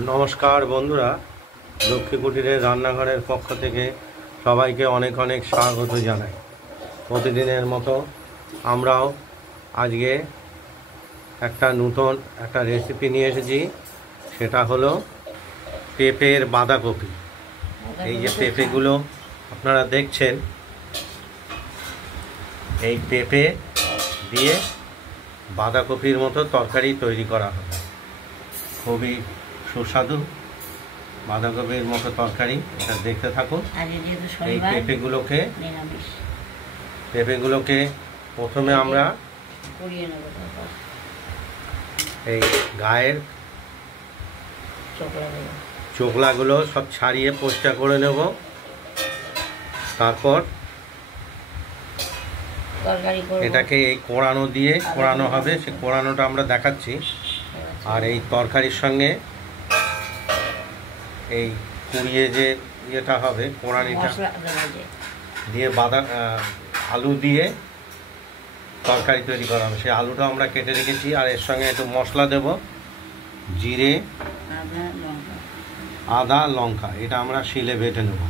নমস্কার বন্ধুরা, লক্ষ্মী কুটিরের রান্নাঘরের পক্ষ থেকে সবাইকে অনেক অনেক স্বাগত জানাই। প্রতিদিনের মতো আমরাও আজকে একটা নতুন রেসিপি নিয়ে এসেছি। সেটা হলো পেঁপের বাঁধাকপি। এই যে পেঁপেগুলো আপনারা দেখছেন, এই পেঁপে দিয়ে বাঁধাকপির মতো তরকারি তৈরি করা হবে। খুবই সুস্বাদু বাঁধাকপির মতো তরকারি। এটা দেখতে থাকুন। এই পেঁপেগুলোকে প্রথমে আমরা এই গায়ের চোখলাগুলো সব ছাড়িয়ে পরিষ্কার করে নেব। তারপর এটাকে এই কোড়ানো হবে। সে কোড়ানোটা আমরা দেখাচ্ছি। আর এই তরকারির সঙ্গে এই কুড়িয়ে যে ইয়েটা হবে, কোড়ানিটা দিয়ে আলু দিয়ে তরকারি তৈরি করা হবে। সেই আলুটা আমরা কেটে রেখেছি। আর এর সঙ্গে একটু মশলা দেব, জিরে, আদা, লঙ্কা। এটা আমরা শিলে বেটে নেব।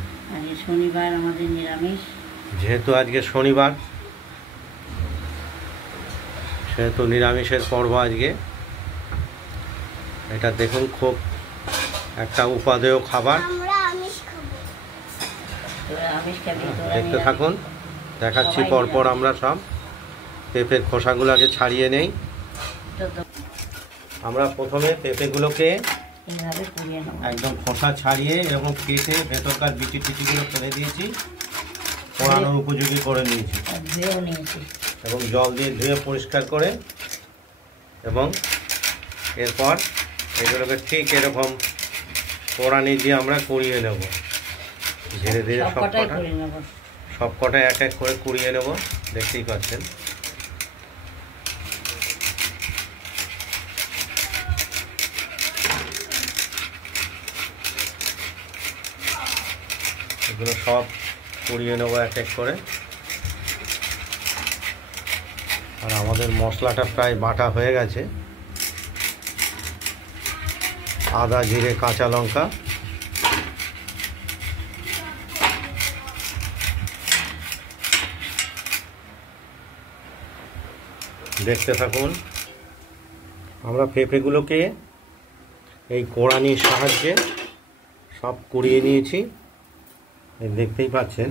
শনিবার আমাদের নিরামিষ, যেহেতু আজকে শনিবার, সেহেতু নিরামিষের পর্ব আজকে। এটা দেখুন, খুব একটা উপাদেয় খাবার। দেখতে থাকুন, দেখাচ্ছি পরপর। আমরা সব পেঁপের খোসাগুলোকে ছাড়িয়ে নেই। আমরা প্রথমে পেঁপেগুলোকে একদম খোসা ছাড়িয়ে এরকম কেটে ভেতরকার বিচি টিচিগুলো ফেলে দিয়েছি, পোড়ানোর উপযোগী করে নিয়েছি এবং জল দিয়ে ধুয়ে পরিষ্কার করে। এবং এরপর এগুলোকে ঠিক এরকম পোড়ানি দিয়ে আমরা কুড়িয়ে নেব। ধীরে ধীরে সবকটা এক এক করে কুড়িয়ে নেব। দেখতেই পাচ্ছেন। এগুলো সব কুড়িয়ে নেব এক এক করে। আর আমাদের মশলাটা প্রায় বাটা হয়ে গেছে। আদা, জিরে, কাঁচা লঙ্কা, দেখতে থাকুন। আমরা পেঁপেগুলোকে এই কোড়ানির সাহায্যে সব কুড়িয়ে নিয়েছি, দেখতেই পাচ্ছেন।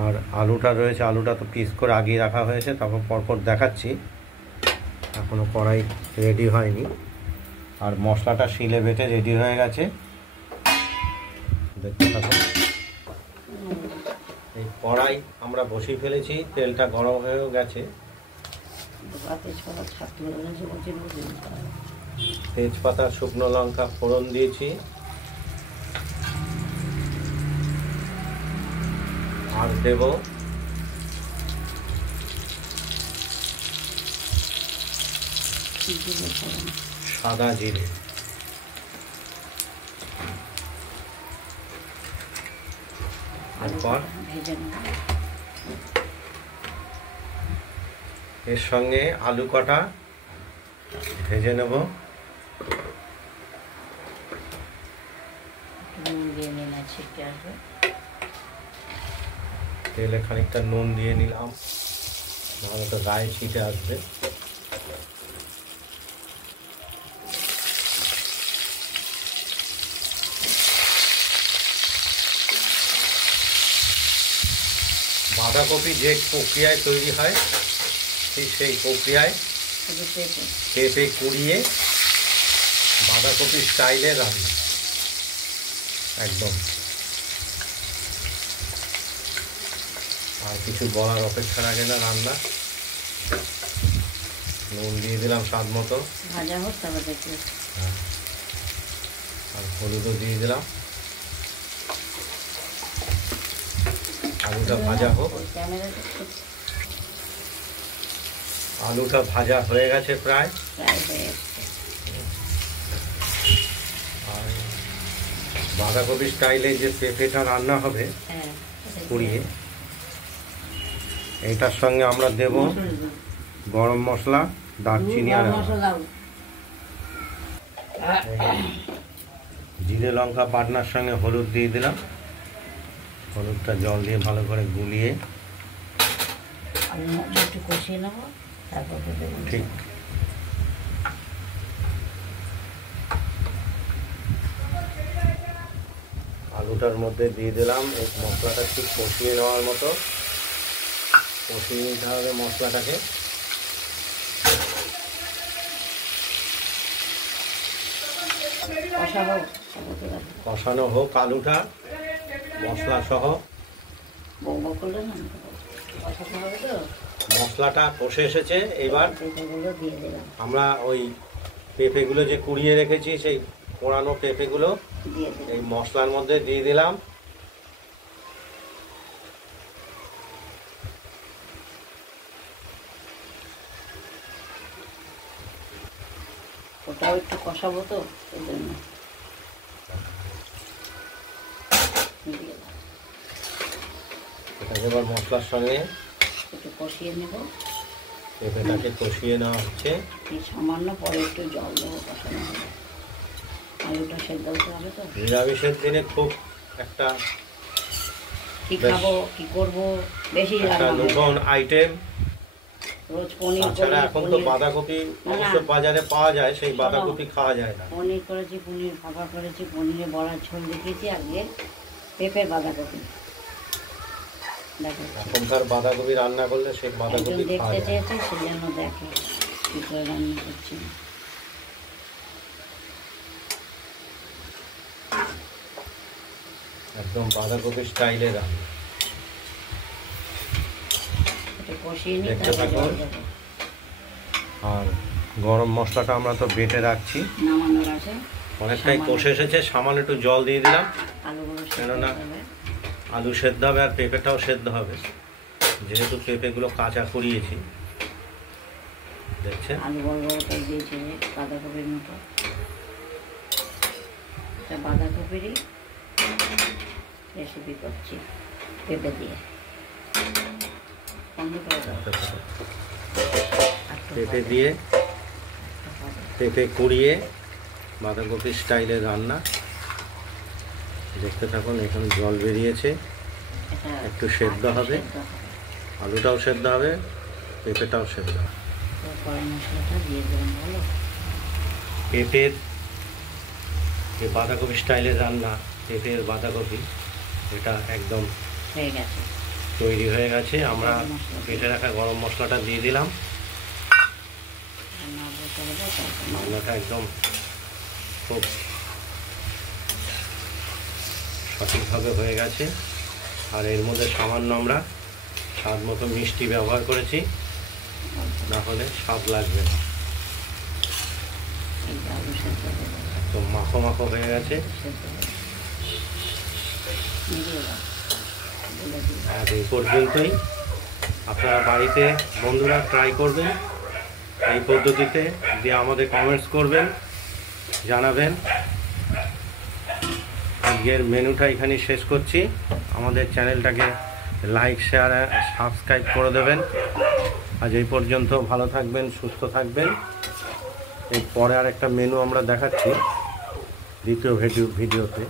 আর আলুটা রয়েছে, আলুটা তো পিস করে আগিয়ে রাখা হয়েছে, তারপর পরপর দেখাচ্ছি। এখনও কড়াই রেডি হয়নি। আর মশলাটা শিলে বেটে রেডি হয়ে গেছে, দেখতে থাকুন। এই কড়াই আমরা বসিয়ে ফেলেছি, তেলটা গরম হয়েও গেছে। তেজপাতা, শুকনো লঙ্কা ফোড়ন দিয়েছি। আর দেব সাদা জিরে। এরপর এর সঙ্গে আলু কটা ভেজে নেব। তেলে খানিকটা নুন দিয়ে নিলাম, নাহলে তো গায়ে ছিটে আসবে। বাঁধাকপি যে প্রক্রিয়ায় তৈরি হয়, ঠিক সেই প্রক্রিয়ায় পেঁপে কুড়িয়ে বাঁধাকপি স্টাইলে রান্না একদম। আর কিছু বলার অপেক্ষা রাখে না রান্না। নুন দিয়ে দিলাম স্বাদ মতো, আর হলুদও দিয়ে দিলাম। আলুটা ভাজা হোক। আলুটা ভাজা হয়ে গেছে প্রায়। আর বাঁধাকপি স্টাইলে যে পেঁপেটা রান্না হবে কুড়িয়ে, এইটার সঙ্গে আমরা দেব গরম মশলা, দারচিনি আর জিরে লঙ্কা বাটনার সঙ্গে হলুদ দিয়ে দিলাম। হলুদটা জল দিয়ে ভালো করে গুলিয়ে একটু কষিয়ে নেবো, তারপর ঠিক আলুটার মধ্যে দিয়ে দিলাম। এই মশলাটা ঠিক কষিয়ে নেওয়ার মতো কষিয়ে নিতে হবে মশলাটাকে। কষানো হোক আলুটা মশলা সহ। মশলাটা কষে এসেছে, এবার আমরা ওই পেঁপেগুলো যে কুড়িয়ে রেখেছি সেই কোড়ানো পেঁপেগুলো এই মশলার মধ্যে দিয়ে দিলাম। ওটাও একটু কষাবো তো, এই জন্য এটাকে এবার মশলার সঙ্গে একটু কষিয়ে নেব। পেঁপেটাকে কষিয়ে নেওয়া হচ্ছে। সামান্য পরে একটু জল দেবো, কষানো হবে। আলুটা সেদ্ধ হতে হবে তো। নিরামিষের দিনে খুব একটা কি খাবো, কি করবো, বেশি একটা নতুন আইটেম। রোজ পনির তাছাড়া এখন তো বাঁধাকপি অবশ্য বাজারে পাওয়া যায়, সেই বাঁধাকপি খাওয়া যায় না। পনির করেছি, পনির ভাপা করেছি, পনিরে বড়ার ঝোল দেখিয়েছি, আজকে পেঁপের বাঁধাকপি। এখনকার বাঁধাকপি রান্না করলে সেই বাঁধাকপি দেখতে চেয়েছে, সেই জন্য দেখে কি করে রান্না করছি। একদম বাঁধাকপি স্টাইলে রান্না। দেখতে থাকুন। আর গরম মশলাটা আমরা তো বেটে রাখছি, অনেকটাই কষে এসেছে। সামান্য একটু জল দিয়ে দিলাম, কেননা আলু সেদ্ধ হবে আর পেঁপেটাও সেদ্ধ হবে, যেহেতু পেঁপেগুলো কাঁচা কুড়িয়েছি। দেখছেন আলু বড় বড় করে দিয়েছে বাঁধাকপির মতো। বাঁধাকপিরই রেসিপি করছি পেঁপে দিয়ে। পেঁপে দিয়ে পেঁপে কুড়িয়ে বাঁধাকপি স্টাইলের রান্না। দেখতে থাকুন, এখানে জল বেরিয়েছে, একটু সেদ্ধ হবে, আলুটাও সেদ্ধ হবে, পেঁপেটাও সেদ্ধ হবে। পেঁপের বাঁধাকপি স্টাইলের রান্না, পেঁপের বাঁধাকপি, এটা একদম তৈরি হয়ে গেছে। আমরা বেটে রাখা গরম মশলাটা দিয়ে দিলাম। রান্নাটা একদম খুব সঠিকভাবে হয়ে গেছে। আর এর মধ্যে সামান্য আমরা স্বাদ মতো মিষ্টি ব্যবহার করেছি, না হলে স্বাদ লাগবে না। একদম মাখো মাখো হয়ে গেছে। আর এই পর্যন্তই। আপনারা বাড়িতে বন্ধুরা ট্রাই করবেন এই পদ্ধতিতে, দিয়ে আমাদের কমেন্টস করবেন, জানাবেন। আজকের মেনুটা এখানেই শেষ করছি। আমাদের চ্যানেলটাকে লাইক, শেয়ার, সাবস্ক্রাইব করে দেবেন। আজ এই পর্যন্ত। ভালো থাকবেন, সুস্থ থাকবেন। এর পরে আর একটা মেনু আমরা দেখাচ্ছি দ্বিতীয় ভিডিওতে।